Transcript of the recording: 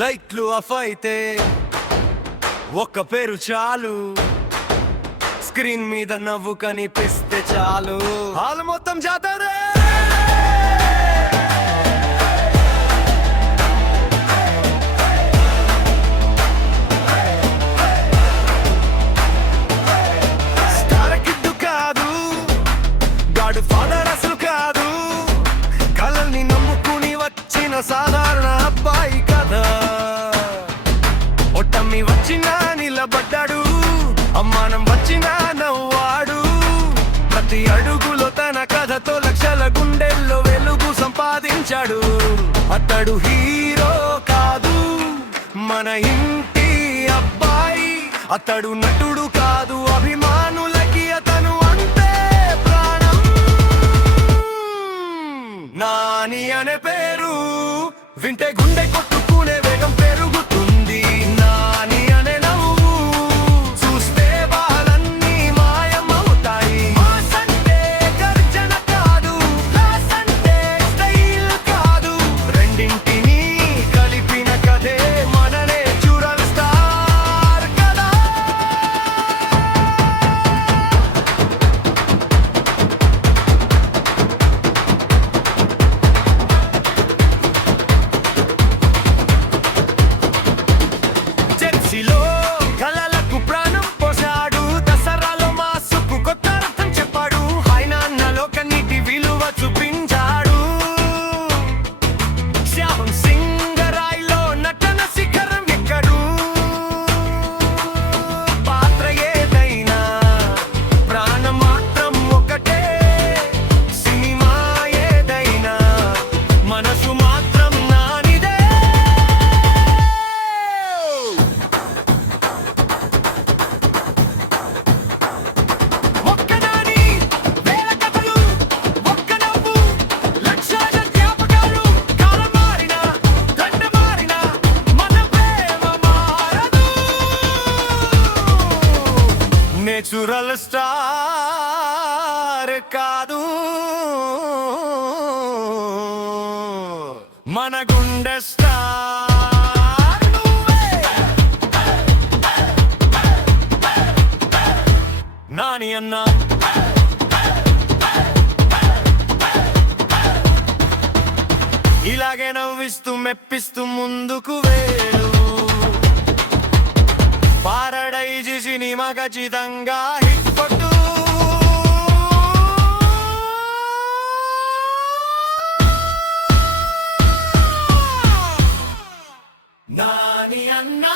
లైట్లు ఆఫ్ అయితే ఒక్క పేరు చాలు, స్క్రీన్ మీద నవ్వు కనిపిస్తే చాలు, హాల్ మొత్తం జాతరే. స్టార్ కిడ్ కాదు, గాడ్ ఫాదర్ అసలు కాదు, కలల్ని నమ్ముకుని వచ్చిన సాధారణ అబ్బాయి కదా. ఒట్టమ్మి వచ్చినా నిలబడ్డాడు, అమ్మానం వచ్చినా నవ్వాడు, ప్రతి అడుగులో తన కథతో లక్షల గుండెల్లో వెలుగు సంపాదించాడు. అతడు హీరో కాదు, మన ఇంటి అబ్బాయి. అతడు నటుడు కాదు, అభిమానులకి అతను అంటే ప్రాణం. నాని అనే పేరు వింటే గుండె కొట్టుకునే వేగం పెరుగుతుంది. నాని అనే నవ్వు చూస్తే బాలన్నీ మాయమవుతాయి. మాస్ అంటే గర్జన కాదు, క్లాస్ అంటే స్టైల్ కాదు, రెండింటినీ కలిపిన కథే మన నేచురల్ స్టార్ కదా. జెర్సీలో కలలకు ప్రాణం పోసాడు, దసరాలో మాసుకు కొత్త అర్థం చెప్పాడు, ఆయన అన్నలో కన్నీటి విలువ చూపించాడు. శ్యామ్ సింగ్ రాయ్లో నటన శిఖరం ఎక్కడు. పాత్ర ఏదైనా ప్రాణం మాత్రం ఒకటే, సినిమా ఏదైనా మనసు మాత్రం నానిదే. ఒక్క నాని వేల కథలు, ఒక్క నవ్వు లక్షల జ్ఞాపకాలు. కాలం మారినా దండ మారినా మన ప్రేమ మారదు. నేచురల్ స్టార్ కాదు, మన గుండె స్టార్ నువ్వే. నాని అన్నా ఇలాగే నవ్విస్తూ మెప్పిస్తూ ముందుకు వేలు. పారడైజ్ సినిమా ఖచ్చితంగా హిట్ కొట్టు. నాని అన్నా